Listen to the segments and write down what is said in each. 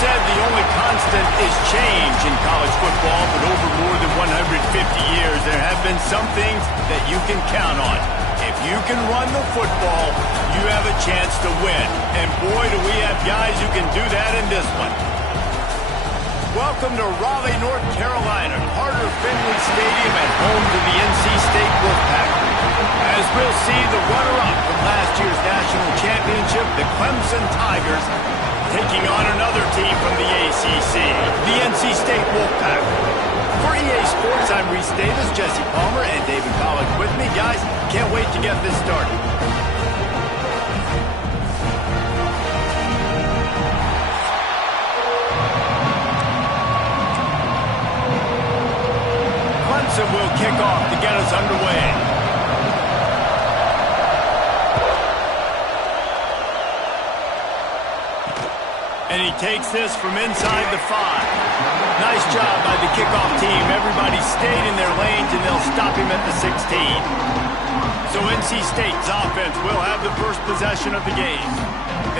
said the only constant is change in college football, but over more than 150 years, there have been some things that you can count on. If you can run the football, you have a chance to win. And boy, do we have guys who can do that in this one. Welcome to Raleigh, North Carolina, Carter Finley Stadium and home to the NC State Wolfpack. As we'll see, the runner-up from last year's national championship, the Clemson Tigers, taking on another team from the ACC, the NC State Wolfpack. For EA Sports, I'm Reese Davis, Jesse Palmer, and David Pollack with me. Guys, can't wait to get this started. Clemson will kick off to get us underway. And he takes this from inside the 5. Nice job by the kickoff team. Everybody stayed in their lanes, and they'll stop him at the 16. So NC State's offense will have the first possession of the game.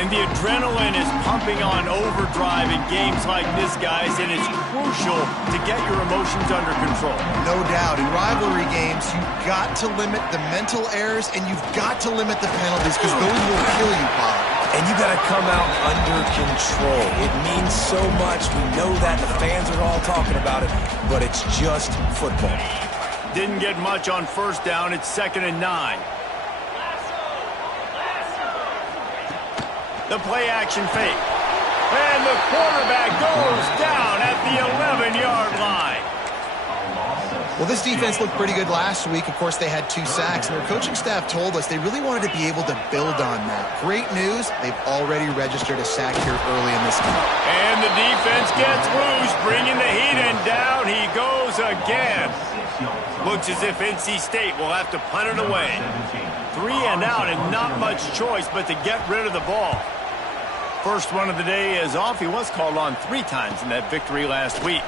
And the adrenaline is pumping on overdrive in games like this, guys, and it's crucial to get your emotions under control. No doubt. In rivalry games, you've got to limit the mental errors, and you've got to limit the penalties, because those will kill you, Bob. And you got to come out under control. It means so much. We know that. The fans are all talking about it, but it's just football. Didn't get much on first down. It's 2nd and 9. The play-action fake. And the quarterback goes down at the 11-yard line. Well, this defense looked pretty good last week. Of course, they had 2 sacks, and their coaching staff told us they really wanted to be able to build on that. Great news, they've already registered a sack here early in this game. And the defense gets loose, bringing the heat, and down he goes again. Looks as if NC State will have to punt it away. 3 and out, and not much choice but to get rid of the ball. First one of the day is off. He was called on 3 times in that victory last week.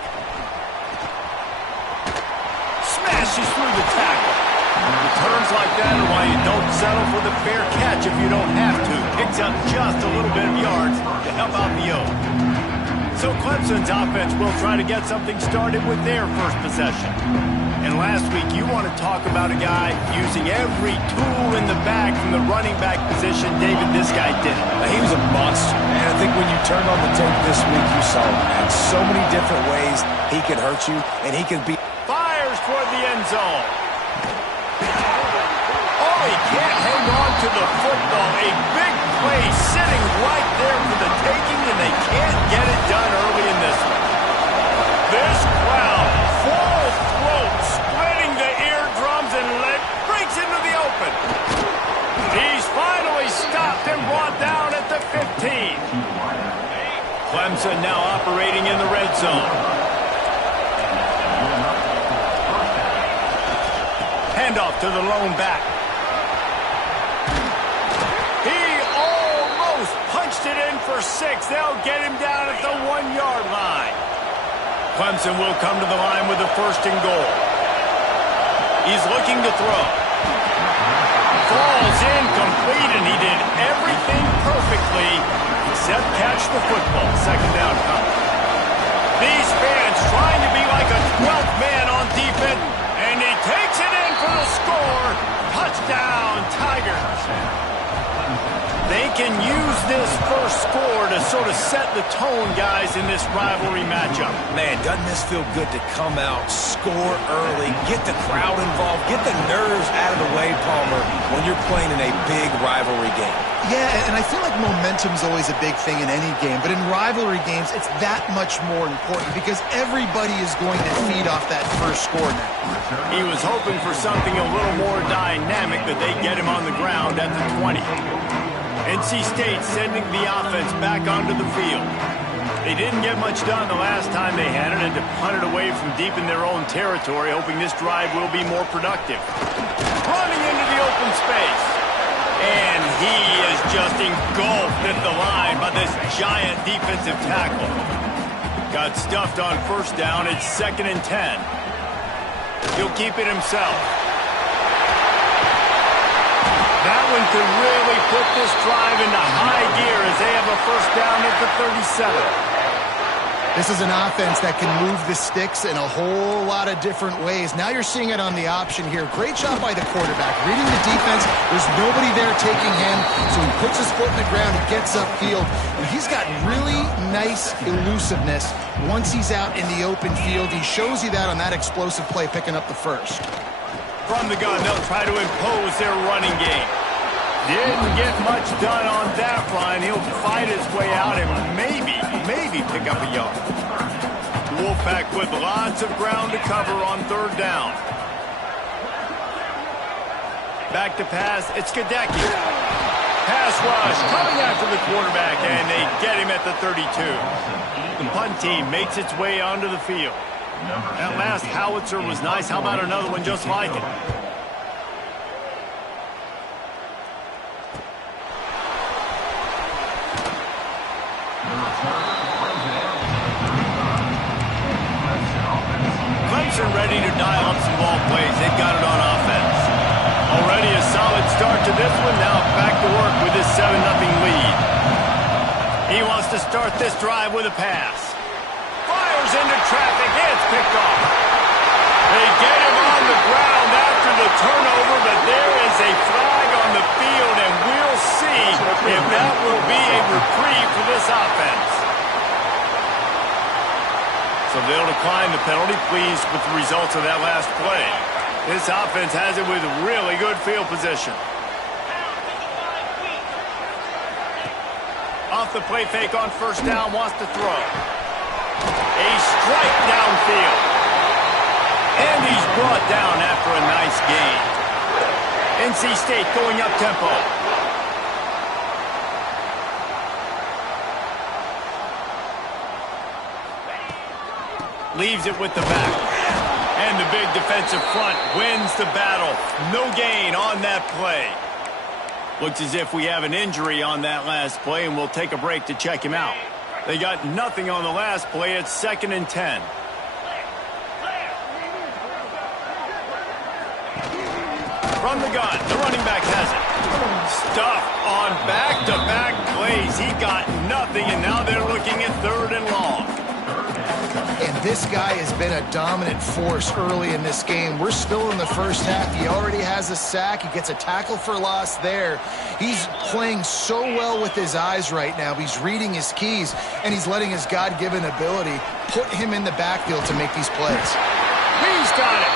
Smashes through the tackle. Returns like that are why you don't settle for the fair catch if you don't have to. Picks up just a little bit of yards to help out the O. So Clemson's offense will try to get something started with their first possession. And last week, you want to talk about a guy using every tool in the bag from the running back position. David, this guy did it. He was a monster, man. I think when you turned on the tape this week, you saw him, man. So many different ways he could hurt you, and he could be... Fires toward the end zone. Oh, he can't hang on to the football. A big play sitting right there for the taking, and they can't get it done early in this one. This crowd, full throat, splitting the eardrums, and breaks into the open. He's finally stopped and brought down at the 15. Clemson now operating in the red zone. Handoff to the lone back. He almost punched it in for 6. They'll get him down at the 1-yard line. Clemson will come to the line with a 1st and goal. He's looking to throw. Falls incomplete, and he did everything perfectly except catch the football. 2nd down coming. These fans trying to be like a 12th man on defense, and he takes it in for the score. Touchdown, Tigers. They can use this first score to sort of set the tone, guys, in this rivalry matchup. Man, doesn't this feel good to come out, score early, get the crowd involved, get the nerves out of the way, Palmer, when you're playing in a big rivalry game? Yeah, and I feel like momentum's always a big thing in any game, but in rivalry games, it's that much more important because everybody is going to feed off that first score now. He was hoping for something a little more dynamic, but they get him on the ground at the 20. NC State sending the offense back onto the field. They didn't get much done the last time they had it, and to punt it away from deep in their own territory, hoping this drive will be more productive. Running into the open space. And he is just engulfed at the line by this giant defensive tackle. Got stuffed on first down. It's 2nd and 10. He'll keep it himself. That one could really put this drive into high gear as they have a first down at the 37. This is an offense that can move the sticks in a whole lot of different ways. Now you're seeing it on the option here. Great job by the quarterback. Reading the defense, there's nobody there taking him, so he puts his foot in the ground, he gets upfield, and he's got really nice elusiveness once he's out in the open field. He shows you that on that explosive play, picking up the first. From the gun, they'll try to impose their running game. Didn't get much done on that run. He'll fight his way out and maybe pick up a yard. The Wolfpack with lots of ground to cover on third down. Back to pass, it's Gadecki. Pass rush coming after the quarterback, and they get him at the 32. The punt team makes its way onto the field. That last howitzer was nice. How about another one just like it? Clemson ready to dial up some ball plays. They've got it on offense. Already a solid start to this one. Now back to work with his 7-0 lead. He wants to start this drive with a pass. Fires into traffic. It's picked off. They get him on the ground after the turnover, but there is a flag on the field, and we'll see if that will be a reprieve for this offense. So they'll decline the penalty, pleased with the results of that last play. This offense has it with really good field position. Off the play fake on first down, wants to throw. A strike downfield. And he's brought down after a nice gain. NC State going up tempo. Leaves it with the back. And the big defensive front wins the battle. No gain on that play. Looks as if we have an injury on that last play, and we'll take a break to check him out. They got nothing on the last play. It's 2nd and 10. From the gun, the running back has it. Stuff on back-to-back plays. He got nothing, and now they're looking at 3rd and long. And this guy has been a dominant force early in this game. We're still in the first half. He already has a sack. He gets a tackle for loss there. He's playing so well with his eyes right now. He's reading his keys, and he's letting his God-given ability put him in the backfield to make these plays. He's got it.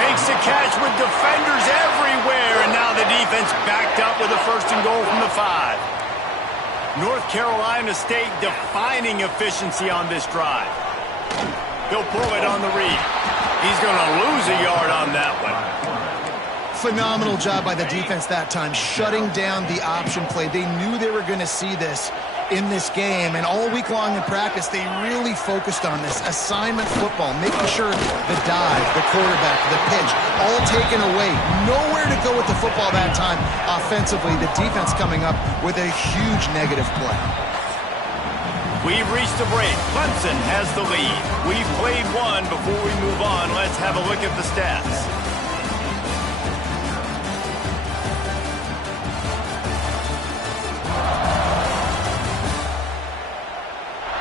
Makes a catch with defenders everywhere, and now the defense backed up with a 1st and goal from the 5. North Carolina State defining efficiency on this drive. He'll pull it on the read. He's going to lose a yard on that one. Phenomenal job by the defense that time, shutting down the option play. They knew they were going to see this in this game, and all week long in practice, they really focused on this assignment football, making sure the dive, the quarterback, the pitch, all taken away. Nowhere to go with the football that time offensively. The defense coming up with a huge negative play. We've reached a break. Clemson has the lead. We've played one. Before we move on, let's have a look at the stats.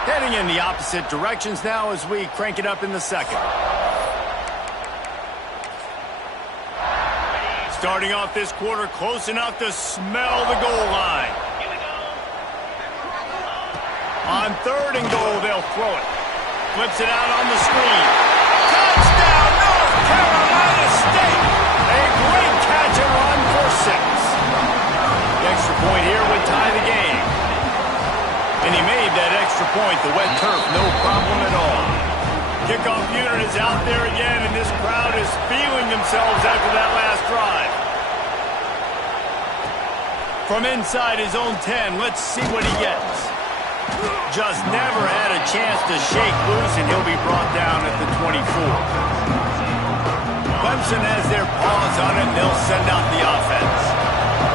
Heading in the opposite directions now as we crank it up in the second. Starting off this quarter close enough to smell the goal line. On 3rd and goal, they'll throw it. Flips it out on the screen. Touchdown, North Carolina State! A great catch and run for 6. The extra point here would tie the game. And he made that extra point, the wet turf, no problem at all. Kickoff unit is out there again, and this crowd is feeling themselves after that last drive. From inside his own 10, let's see what he gets. Just never had a chance to shake loose, and he'll be brought down at the 24. Clemson has their paws on it, and they'll send out the offense.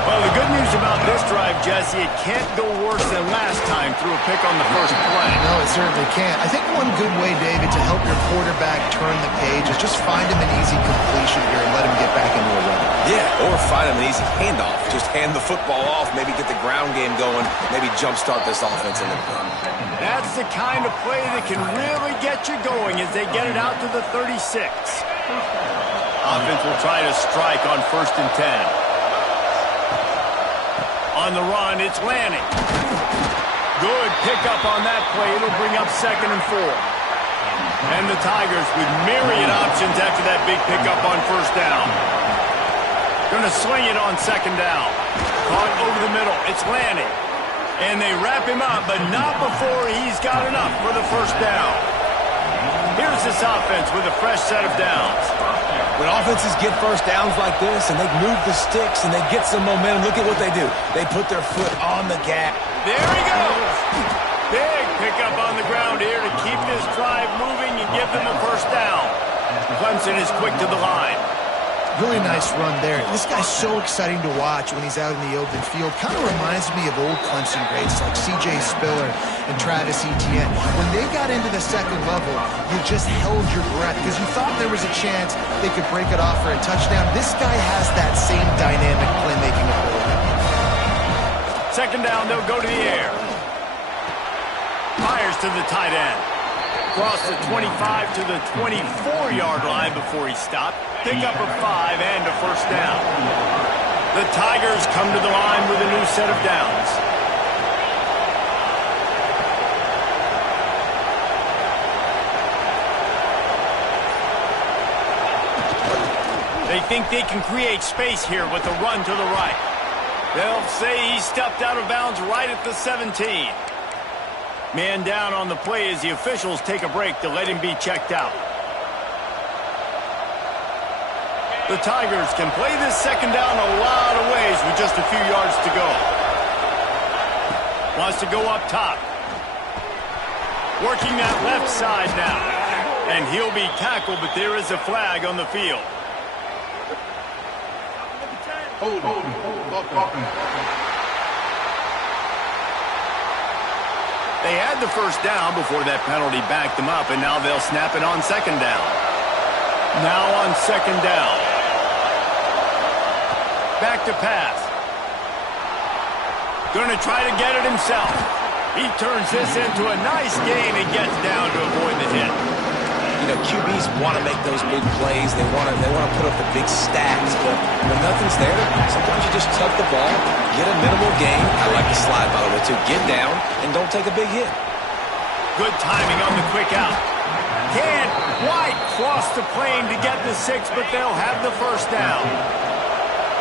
Well, the good news about this drive, Jesse, it can't go worse than last time through a pick on the first play. No, it certainly can't. I think one good way, David, to help your quarterback turn the page is just find him an easy completion here and let him get back into a run. Yeah, or find him an easy handoff. Just hand the football off, maybe get the ground game going, maybe jumpstart this offense a little bit. That's the kind of play that can really get you going as they get it out to the 36. Offense will try to strike on 1st and 10. On the run, it's Lanning. Good pickup on that play. It'll bring up 2nd and 4. And the Tigers with myriad options after that big pickup on 1st down. Going to swing it on 2nd down. Caught over the middle. It's Lanning. And they wrap him up, but not before he's got enough for the 1st down. Here's this offense with a fresh set of downs. When offenses get 1st downs like this and they move the sticks and they get some momentum, look at what they do. They put their foot on the gas. There he goes. Big pickup on the ground here to keep this drive moving and give them a 1st down. Clemson is quick to the line. Really nice run there. This guy's so exciting to watch when he's out in the open field. Kind of reminds me of old Clemson greats like C.J. Spiller and Travis Etienne. When they got into the 2nd level, you just held your breath because you thought there was a chance they could break it off for a touchdown. This guy has that same dynamic playmaking ability. 2nd down, they'll go to the air. Fires to the tight end. Across the 25 to the 24-yard line before he stopped. Pickup of 5 and a 1st down. The Tigers come to the line with a new set of downs. They think they can create space here with a run to the right. They'll say he stepped out of bounds right at the 17. Man down on the play as the officials take a break to let him be checked out. The Tigers can play this 2nd down a lot of ways with just a few yards to go. Wants to go up top. Working that left side now. And he'll be tackled, but there is a flag on the field. They had the 1st down before that penalty backed them up, and now they'll snap it on 2nd down. Now on 2nd down. Back to pass. Going to try to get it himself. He turns this into a nice gain and gets down to avoid the hit. You know, QBs want to make those big plays. They want to put up the big stats, but when nothing's there, sometimes you just tuck the ball, get a minimal gain. I like the slide, by the way, too. Get down and don't take a big hit. Good timing on the quick out. Can't quite cross the plane to get the 6, but they'll have the 1st down.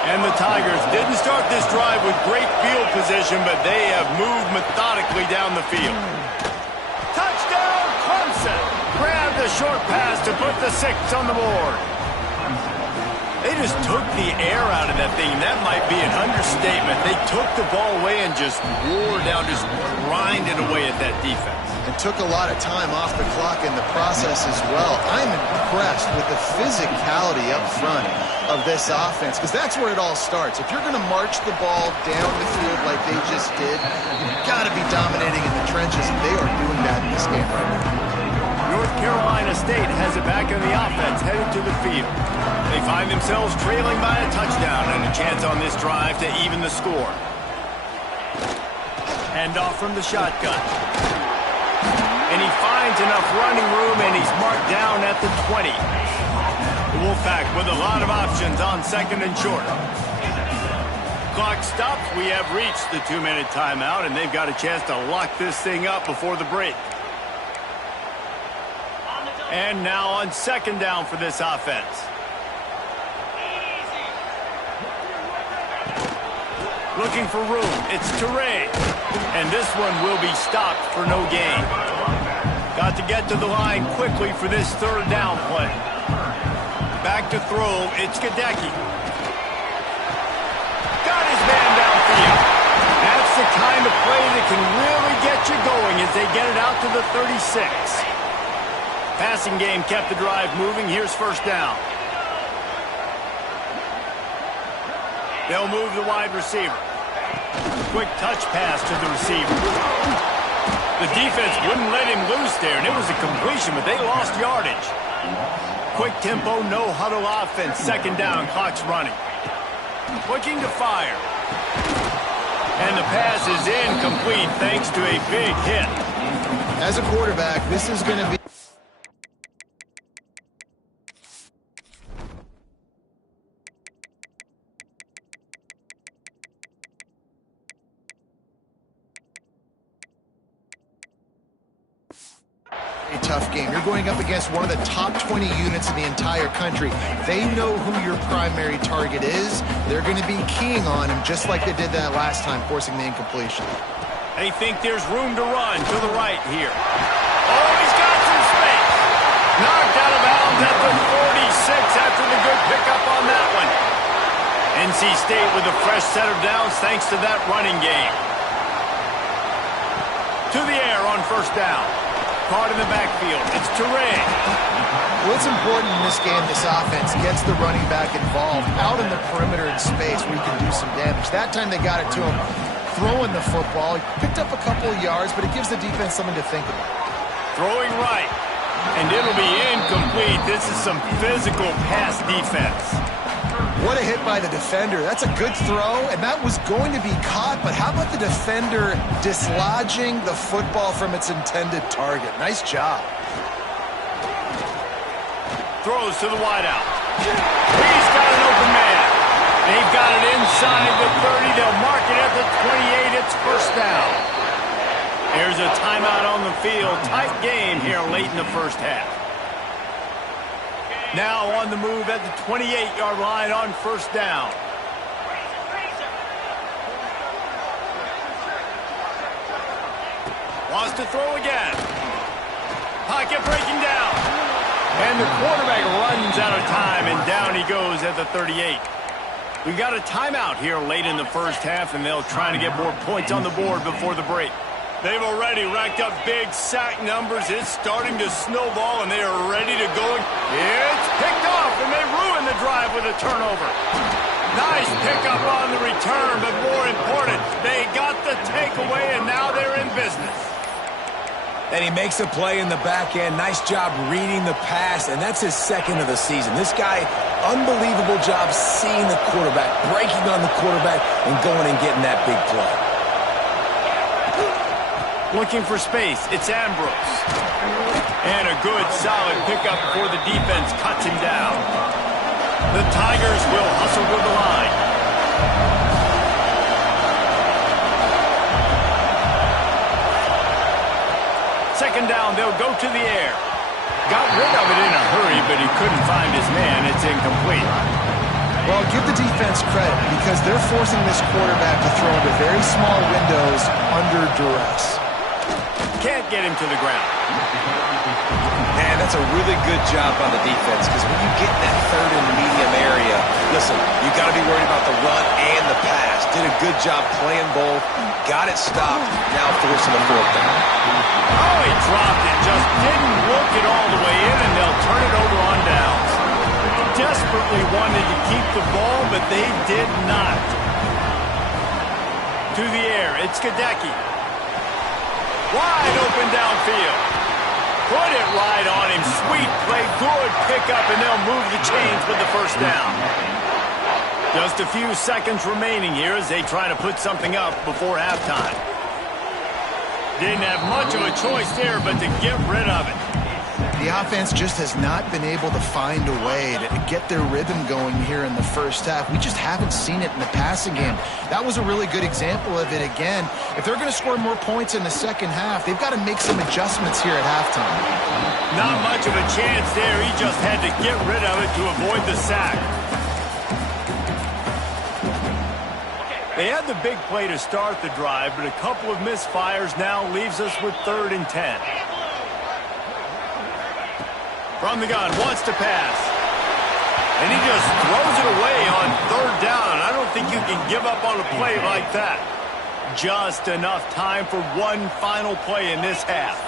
And the Tigers didn't start this drive with great field position, but they have moved methodically down the field. Touchdown, Clemson! Grab the short pass to put the 6 on the board. They just took the air out of that thing. That might be an understatement. They took the ball away and just wore down, just grinded away at that defense. And took a lot of time off the clock in the process as well. I'm impressed with the physicality up front of this offense, because that's where it all starts. If you're going to march the ball down the field like they just did, you've got to be dominating in the trenches, and they are doing that in this game right now. North Carolina State has it back on the offense, headed to the field. They find themselves trailing by a touchdown and a chance on this drive to even the score. Handoff from the shotgun. And he finds enough running room, and he's marked down at the 20. The Wolfpack with a lot of options on 2nd and short. Clock stops. We have reached the 2-minute timeout, and they've got a chance to lock this thing up before the break. And now on 2nd down for this offense. Looking for room. It's Teray. And this one will be stopped for no gain. Got to get to the line quickly for this 3rd down play. Back to throw. It's Gadecki. Got his man downfield. That's the kind of play that can really get you going as they get it out to the 36. Passing game kept the drive moving. Here's 1st down. They'll move the wide receiver. Quick touch pass to the receiver. The defense wouldn't let him loose there, and it was a completion, but they lost yardage. Quick tempo, no huddle offense. 2nd down, clock's running. Looking to fire. And the pass is incomplete thanks to a big hit. As a quarterback, this is going to be a tough game. You're going up against one of the top 20 units in the entire country. They know who your primary target is. They're going to be keying on him just like they did that last time, forcing the incompletion. They think there's room to run to the right here. Oh, he's got some space. Knocked out of bounds at the 46 after the good pickup on that one. NC State with a fresh set of downs thanks to that running game. To the air on first down. Caught in the backfield. It's Turay. Well, it's important in this game this offense gets the running back involved out in the perimeter in space where he can do some damage. That time they got it to him throwing the football. He picked up a couple of yards, but it gives the defense something to think about. Throwing right. And it'll be incomplete. This is some physical pass defense. What a hit by the defender. That's a good throw, and that was going to be caught, but how about the defender dislodging the football from its intended target? Nice job. Throws to the wideout. He's got an open man. They've got it inside the 30. They'll mark it at the 28. It's first down. There's a timeout on the field. Tight game here late in the first half. Now on the move at the 28-yard line on first down. Wants to throw again. Pocket breaking down. And the quarterback runs out of time, and down he goes at the 38. We've got a timeout here late in the first half, and they'll try to get more points on the board before the break. They've already racked up big sack numbers. It's starting to snowball, and they are ready to go. It's picked off, and they ruin the drive with a turnover. Nice pickup on the return, but more important, they got the takeaway, and now they're in business. And he makes a play in the back end. Nice job reading the pass, and that's his second of the season. This guy, unbelievable job seeing the quarterback, breaking on the quarterback, and going and getting that big play. Looking for space, it's Ambrose. And a good, solid pickup before the defense cuts him down. The Tigers will hustle to the line. Second down, they'll go to the air. Got rid of it in a hurry, but he couldn't find his man. It's incomplete. Well, give the defense credit because they're forcing this quarterback to throw into very small windows under duress. Can't get him to the ground. Man, that's a really good job on the defense because when you get in that third and medium area, listen, you got to be worried about the run and the pass. Did a good job playing both. Got it stopped. Now forcing the fourth down. Oh, he dropped it. Just didn't work it all the way in, and they'll turn it over on downs. Desperately wanted to keep the ball, but they did not. To the air, it's Kadecki. Wide open downfield. Put it right on him. Sweet play. Good pickup, and they'll move the chains with the first down. Just a few seconds remaining here as they try to put something up before halftime. Didn't have much of a choice there but to get rid of it. The offense just has not been able to find a way to get their rhythm going here in the first half. We just haven't seen it in the passing game. That was a really good example of it again. If they're going to score more points in the second half, they've got to make some adjustments here at halftime. Not much of a chance there. He just had to get rid of it to avoid the sack. They had the big play to start the drive, but a couple of misfires now leaves us with 3rd and 10. From the gun, wants to pass. And he just throws it away on 3rd down. I don't think you can give up on a play like that. Just enough time for one final play in this half.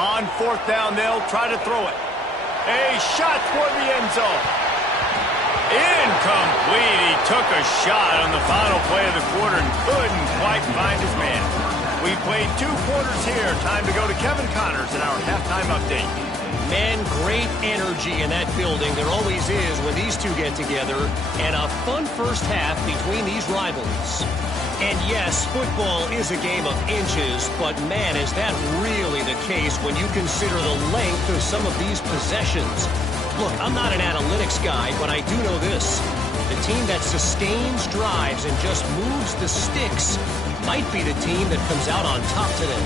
On 4th down, they'll try to throw it. A shot toward the end zone. Incomplete. He took a shot on the final play of the quarter and couldn't quite find his man. We played 2 quarters here. Time to go to Kevin Connors in our halftime update. Man, great energy in that building. There always is when these two get together. And a fun first half between these rivals. And yes, football is a game of inches, but man, is that really the case when you consider the length of some of these possessions. Look, I'm not an analytics guy, but I do know this. The team that sustains drives and just moves the sticks might be the team that comes out on top today.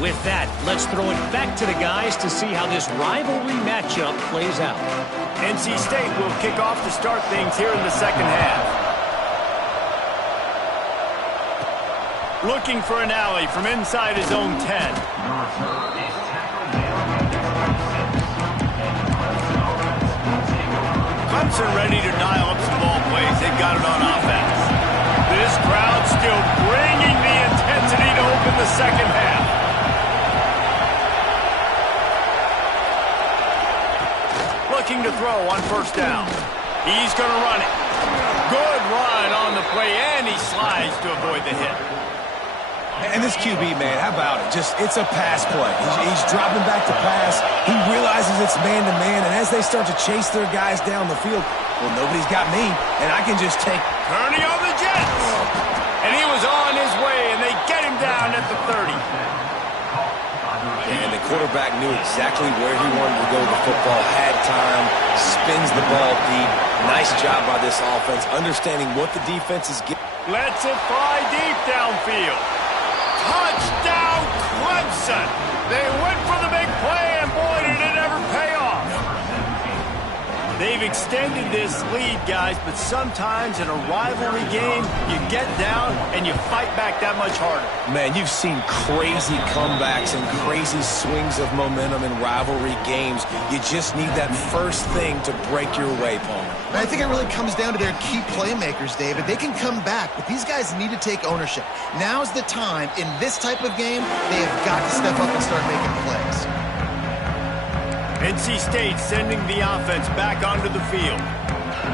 With that, let's throw it back to the guys to see how this rivalry matchup plays out. NC State will kick off to start things here in the second half. Looking for an alley from inside his own 10. Clemson ready to dial up some ball plays. They've got it on offense. This crowd still bringing the intensity to open the second half. Looking to throw on first down. He's going to run it. Good run on the play, and he slides to avoid the hit. And this QB, man, how about it? It's a pass play. He's dropping back to pass. He realizes it's man-to-man, and as they start to chase their guys down the field, well, nobody's got me, and I can just take... Kearney on the Jets! And he was on his way, and they get him down at the 30. And the quarterback knew exactly where he wanted to go with the football, had time, spins the ball deep. Nice job by this offense, understanding what the defense is getting. Lets it fly deep downfield. Touchdown, Clemson! They went for the big play, and boy, did it ever pay off. They've extended this lead, guys, but sometimes in a rivalry game, you get down and you fight back that much harder. Man, you've seen crazy comebacks and crazy swings of momentum in rivalry games. You just need that first thing to break your way, Palmer. And I think it really comes down to their key playmakers, David. They can come back, but these guys need to take ownership. Now's the time. In this type of game, they have got to step up and start making plays. NC State sending the offense back onto the field.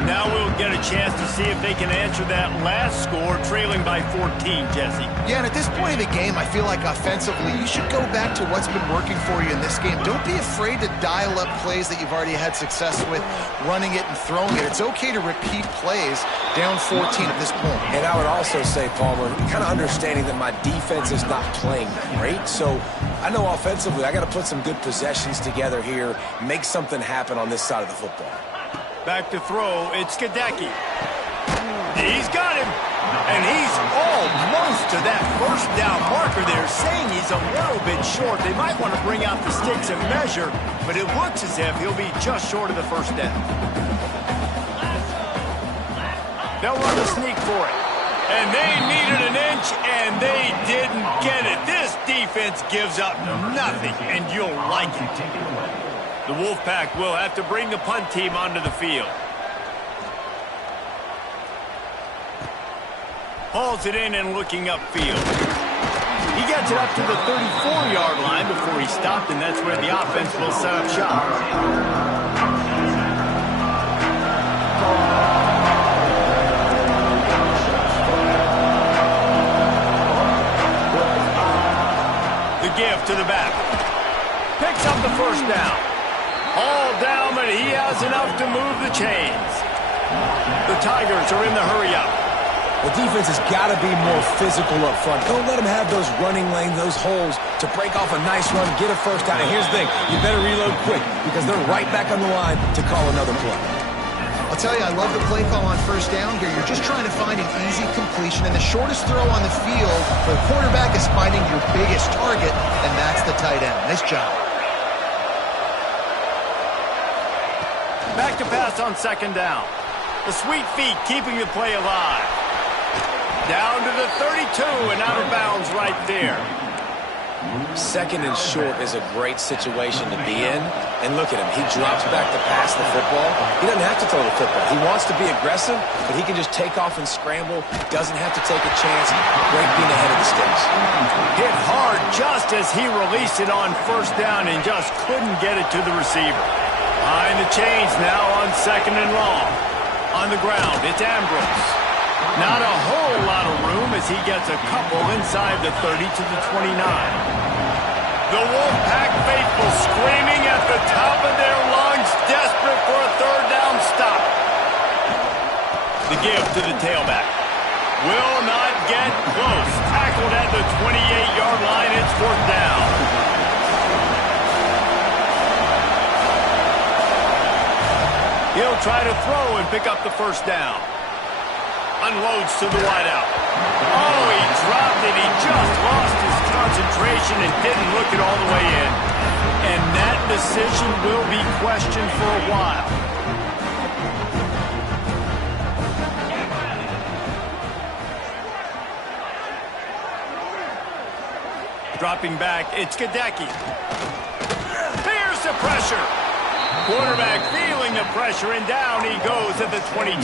Now we'll get a chance to see if they can answer that last score, trailing by 14, Jesse. Yeah, and at this point of the game, I feel like offensively, you should go back to what's been working for you in this game. Don't be afraid to dial up plays that you've already had success with, running it and throwing it. It's okay to repeat plays down 14 at this point. And I would also say, Palmer, kind of understanding that my defense is not playing great, so I know offensively I got to put some good possessions together here, make something happen on this side of the football. Back to throw, it's Skidecki. He's got him, and he's almost to that first down marker there, saying he's a little bit short. They might want to bring out the sticks and measure, but it looks as if he'll be just short of the first down. They'll run the sneak for it. And they needed an inch, and they didn't get it. This defense gives up nothing, and you'll like it. The Wolfpack will have to bring the punt team onto the field. Hauls it in and looking upfield. He gets it up to the 34-yard line before he stopped, and that's where the offense will set up shop. The give to the back. Picks up the first down. All down, but he has enough to move the chains. The Tigers are in the hurry-up. The defense has got to be more physical up front. Don't let them have those running lanes, those holes to break off a nice run, get a first down. And here's the thing, you better reload quick because they're right back on the line to call another play. I'll tell you, I love the play call on first down here. You're just trying to find an easy completion, and the shortest throw on the field for the quarterback is finding your biggest target, and that's the tight end. Nice job. Back to pass on second down. The sweet feet keeping the play alive. Down to the 32 and out of bounds right there. Second and short is a great situation to be in. And look at him. He drops back to pass the football. He doesn't have to throw the football. He wants to be aggressive, but he can just take off and scramble. Doesn't have to take a chance. Great being ahead of the sticks. Hit hard just as he released it on first down and just couldn't get it to the receiver. Behind the chains now on second and long. On the ground, it's Ambrose. Not a whole lot of room as he gets a couple inside the 30 to the 29. The Wolfpack faithful screaming at the top of their lungs, desperate for a third down stop. The give to the tailback. Will not get close. Tackled at the 28-yard line. It's fourth down. He'll try to throw and pick up the first down. Unloads to the wideout. Oh, he dropped it. He just lost his concentration and didn't look it all the way in. And that decision will be questioned for a while. Dropping back, it's Gadecki. Here's the pressure. Quarterback feeling the pressure, and down he goes at the 22.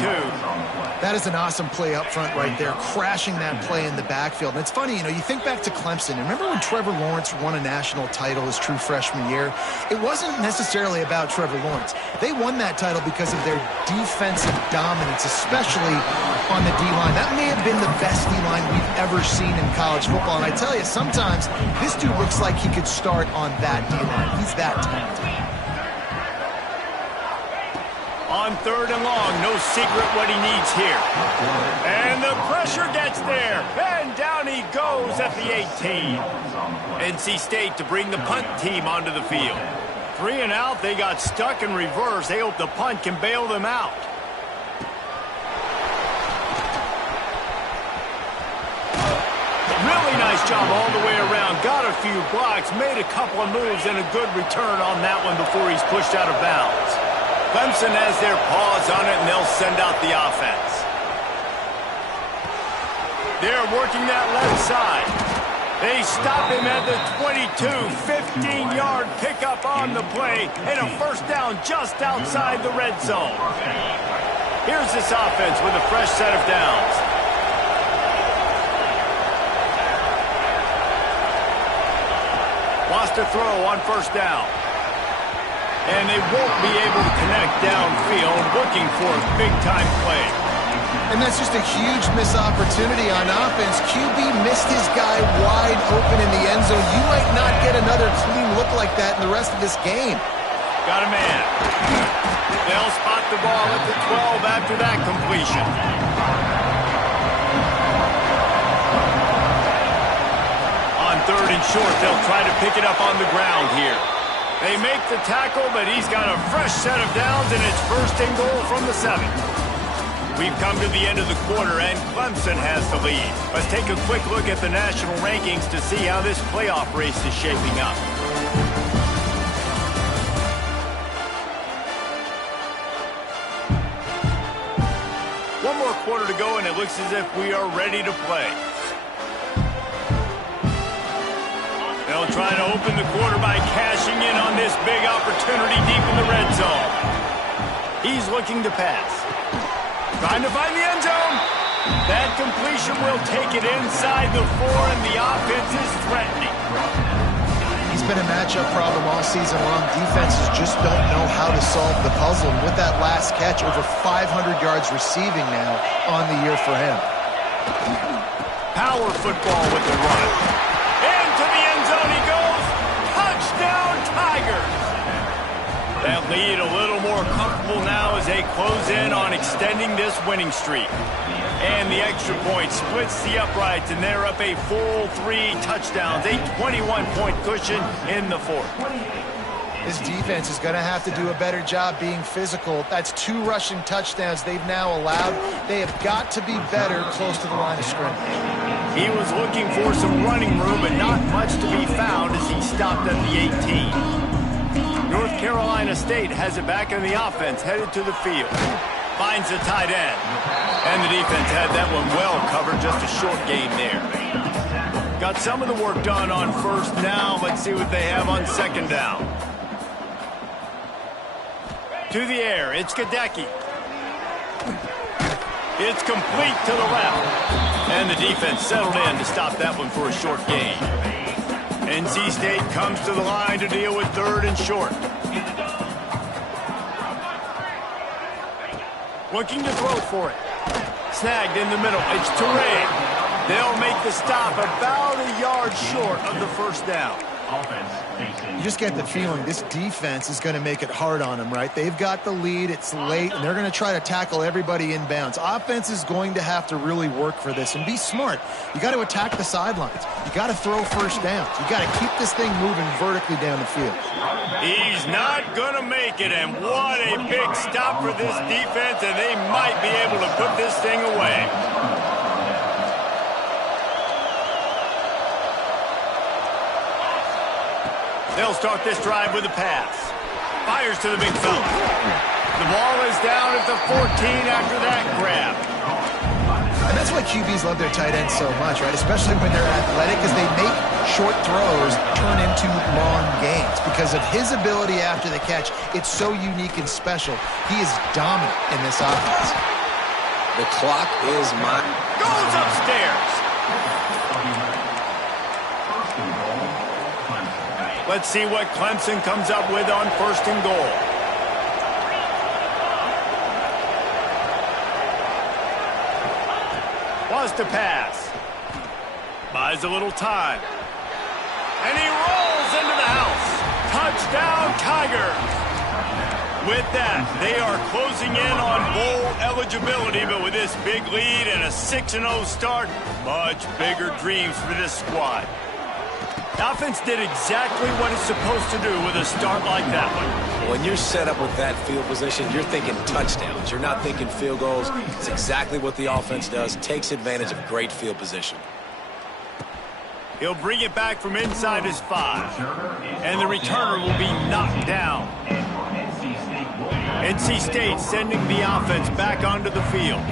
That is an awesome play up front right there, crashing that play in the backfield. And it's funny, you think back to Clemson. Remember when Trevor Lawrence won a national title his true freshman year? It wasn't necessarily about Trevor Lawrence. They won that title because of their defensive dominance, especially on the D-line. That may have been the best D-line we've ever seen in college football. And I tell you, sometimes this dude looks like he could start on that D-line. He's that talented. On third and long, no secret what he needs here. And the pressure gets there. And down he goes at the 18. NC State to bring the punt team onto the field. 3 and out, they got stuck in reverse. They hope the punt can bail them out. Really nice job all the way around. Got a few blocks, made a couple of moves, and a good return on that one before he's pushed out of bounds. Clemson has their paws on it, and they'll send out the offense. They're working that left side. They stop him at the 22, 15-yard pickup on the play, and a first down just outside the red zone. Here's this offense with a fresh set of downs. Lost a throw on first down. And they won't be able to connect downfield, looking for a big-time play. And that's just a huge missed opportunity on offense. QB missed his guy wide open in the end zone. You might not get another clean look like that in the rest of this game. Got a man. They'll spot the ball at the 12 after that completion. On third and short, they'll try to pick it up on the ground here. They make the tackle, but he's got a fresh set of downs, and it's first and goal from the 7. We've come to the end of the quarter, and Clemson has the lead. Let's take a quick look at the national rankings to see how this playoff race is shaping up. One more quarter to go, and it looks as if we are ready to play. They'll try to open the quarter by cashing in on this big opportunity deep in the red zone. He's looking to pass. Trying to find the end zone. That completion will take it inside the 4, and the offense is threatening. He's been a matchup problem all season long. Defenses just don't know how to solve the puzzle. And with that last catch, over 500 yards receiving now on the year for him. Power football with the run. Into the end zone he goes. Touchdown, Tigers. That lead a little more comfortable now as they close in on extending this winning streak. And the extra point splits the uprights, and they're up a full 3 touchdowns, a 21-point cushion in the 4th. This defense is going to have to do a better job being physical. That's 2 rushing touchdowns they've now allowed. They have got to be better close to the line of scrimmage. He was looking for some running room, but not much to be found as he stopped at the 18. North Carolina State has it back in the offense, headed to the field. Finds the tight end. And the defense had that one well covered, just a short game there. Got some of the work done on first down. Let's see what they have on second down. To the air, it's Gadecki. It's complete to the left. And the defense settled in to stop that one for a short gain. NC State comes to the line to deal with third and short. Looking to throw for it. snagged in the middle. It's Toure. They'll make the stop about a yard short of the first down. You just get the feeling this defense is going to make it hard on them, right? They've got the lead. It's late, and they're going to try to tackle everybody inbounds. Offense is going to have to really work for this and be smart. You got to attack the sidelines. You got to throw first downs. You got to keep this thing moving vertically down the field. He's not going to make it, and what a big stop for this defense, and they might be able to put this thing away. They'll start this drive with a pass. Fires to the big fella. The ball is down at the 14 after that grab. And that's why QBs love their tight ends so much, right? Especially when they're athletic, because they make short throws turn into long gains. Because of his ability after the catch, it's so unique and special. He is dominant in this offense. The clock is mine. Goes upstairs. Let's see what Clemson comes up with on 1st and goal. Wants to pass. Buys a little time. And he rolls into the house. Touchdown, Tigers. With that, they are closing in on bowl eligibility, but with this big lead and a 6-0 start, much bigger dreams for this squad. The offense did exactly what it's supposed to do with a start like that one. When you're set up with that field position, you're thinking touchdowns. You're not thinking field goals. It's exactly what the offense does. Takes advantage of great field position. He'll bring it back from inside his 5. And the returner will be knocked down. NC State sending the offense back onto the field.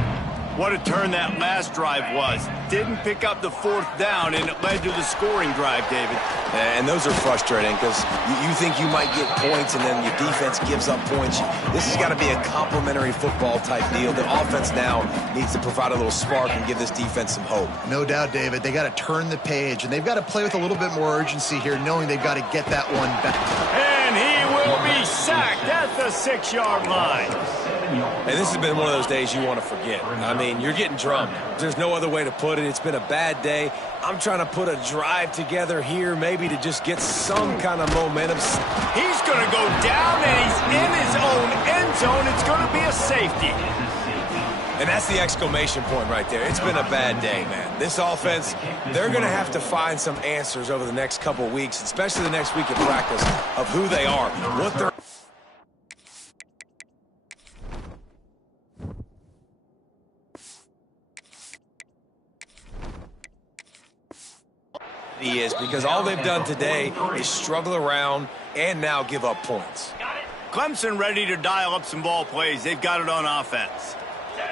What a turn that last drive was. Didn't pick up the 4th down, and it led to the scoring drive, David. And those are frustrating because you think you might get points, and then your defense gives up points. This has got to be a complementary football type deal. The offense now needs to provide a little spark and give this defense some hope. No doubt, David. They got to turn the page, and they've got to play with a little bit more urgency here, knowing they've got to get that one back. And he will be sacked at the 6-yard line. And this has been one of those days you want to forget. I mean, you're getting drummed. There's no other way to put it. It's been a bad day. I'm trying to put a drive together here maybe to just get some kind of momentum. He's going to go down, and he's in his own end zone. It's going to be a safety. And that's the exclamation point right there. It's been a bad day, man. This offense, they're going to have to find some answers over the next couple of weeks, especially the next week of practice, of who they are, what they're... He is, because all they've done today is struggle around and now give up points. Clemson ready to dial up some ball plays. They've got it on offense.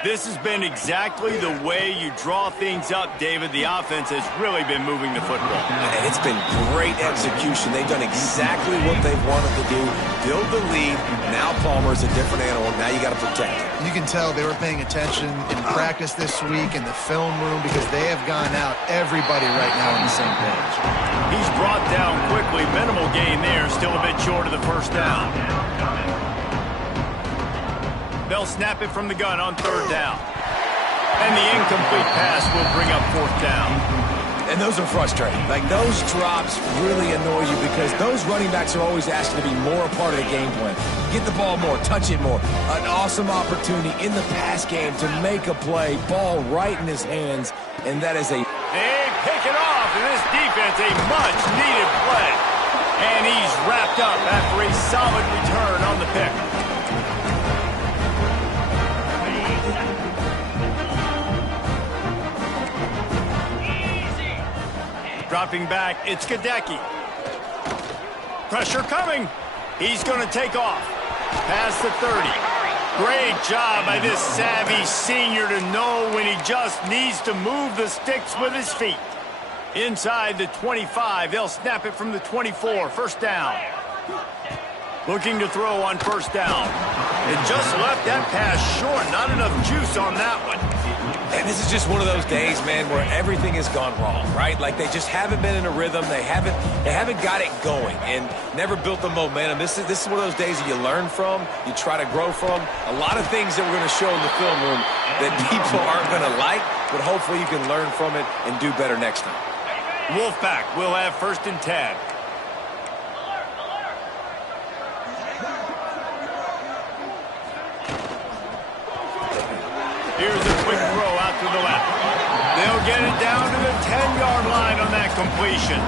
This has been exactly the way you draw things up, David. The offense has really been moving the football. And it's been great execution. They've done exactly what they've wanted to do. Build the lead. Now Palmer's a different animal. Now you got to protect it. You can tell they were paying attention in practice this week in the film room because they have gone out everybody right now on the same page. He's brought down quickly. Minimal gain there. Still a bit short of the 1st down. They'll snap it from the gun on 3rd down. And the incomplete pass will bring up 4th down. And those are frustrating. Like, those drops really annoy you because those running backs are always asking to be more a part of the game plan. Get the ball more, touch it more. An awesome opportunity in the pass game to make a play. Ball right in his hands, and that is a... They pick it off, and this defense, a much-needed play. And he's wrapped up after a solid return on the pick. Dropping back, it's Gadecki. Pressure coming. He's going to take off. Past the 30. Great job by this savvy senior to know when he just needs to move the sticks with his feet. Inside the 25, they'll snap it from the 24. 1st down. Looking to throw on 1st down. It just left that pass short. Not enough juice on that one. And this is just one of those days, man, where everything has gone wrong, right? Like, they just haven't been in a rhythm. They haven't got it going and never built the momentum. This is one of those days that you learn from, you try to grow from. A lot of things that we're going to show in the film room that people aren't going to like, but hopefully you can learn from it and do better next time. Wolfpack will have 1st and 10. Here's a quick throw out to the left. They'll get it down to the 10-yard line on that completion.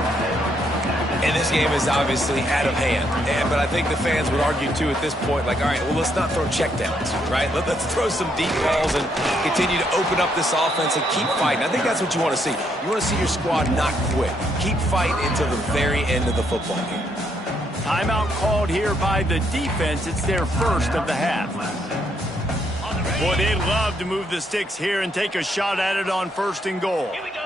And this game is obviously out of hand. But I think the fans would argue, too, at this point, like, all right, well, let's not throw checkdowns, right? Let's throw some deep balls and continue to open up this offense and keep fighting. I think that's what you want to see. You want to see your squad not quit. Keep fighting until the very end of the football game. Timeout called here by the defense. It's their first of the half. Boy, they'd love to move the sticks here and take a shot at it on 1st and goal. Here we go.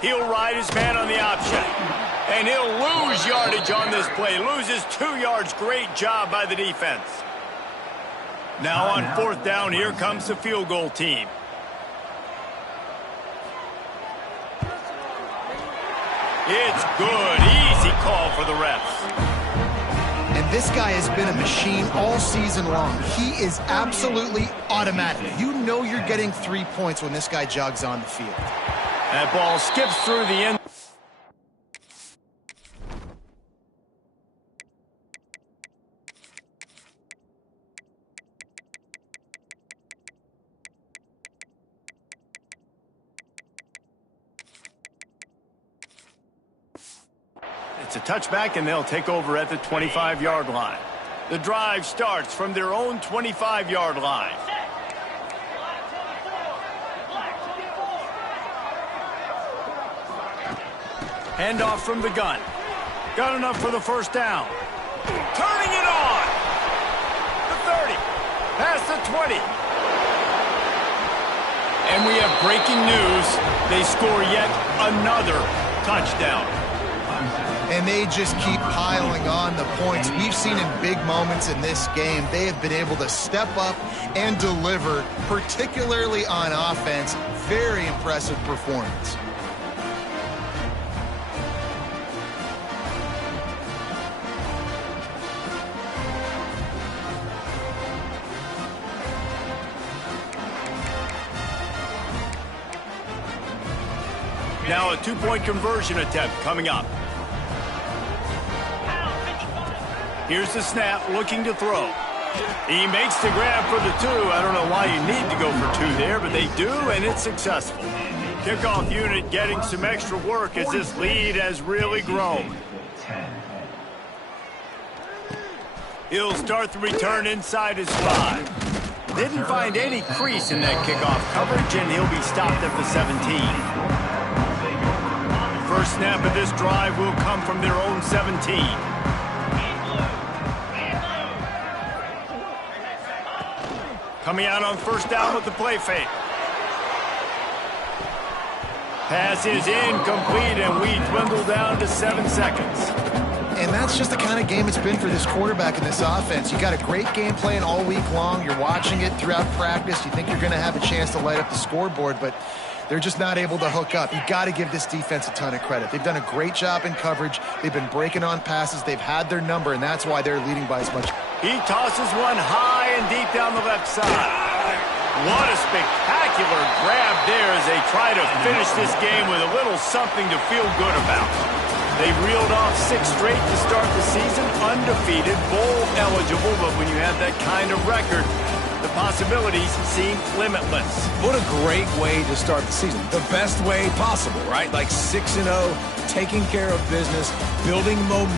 He'll ride his man on the option. And he'll lose yardage on this play. Loses 2 yards. Great job by the defense. Now on 4th down, here comes the field goal team. It's good. Easy call for the refs. And this guy has been a machine all season long. He is absolutely automatic. You know you're getting 3 points when this guy jogs on the field. That ball skips through the end. It's a touchback, and they'll take over at the 25-yard line. The drive starts from their own 25-yard line. Handoff from the gun. Got enough for the 1st down. Turning it on. The 30. Past the 20. And we have breaking news. They score yet another touchdown. And they just keep piling on the points. We've seen in big moments in this game, they have been able to step up and deliver, particularly on offense. Very impressive performance. Now a 2-point conversion attempt coming up. Here's the snap, looking to throw. He makes the grab for the 2. I don't know why you need to go for 2 there, but they do, and it's successful. Kickoff unit getting some extra work as this lead has really grown. He'll start the return inside his 5. Didn't find any crease in that kickoff coverage, and he'll be stopped at the 17. First snap of this drive will come from their own 17. Coming out on 1st down with the play fake. Pass is incomplete, and we dwindle down to 7 seconds. And that's just the kind of game it's been for this quarterback in this offense. You got a great game plan all week long. You're watching it throughout practice. You think you're going to have a chance to light up the scoreboard, but they're just not able to hook up. You got to give this defense a ton of credit. They've done a great job in coverage. They've been breaking on passes. They've had their number, and that's why they're leading by as much. He tosses one high and deep down the left side. What a spectacular grab there as they try to finish this game with a little something to feel good about. They reeled off 6 straight to start the season, undefeated, bowl eligible, but when you have that kind of record, the possibilities seem limitless. What a great way to start the season. The best way possible, right? Like 6-0, taking care of business, building momentum.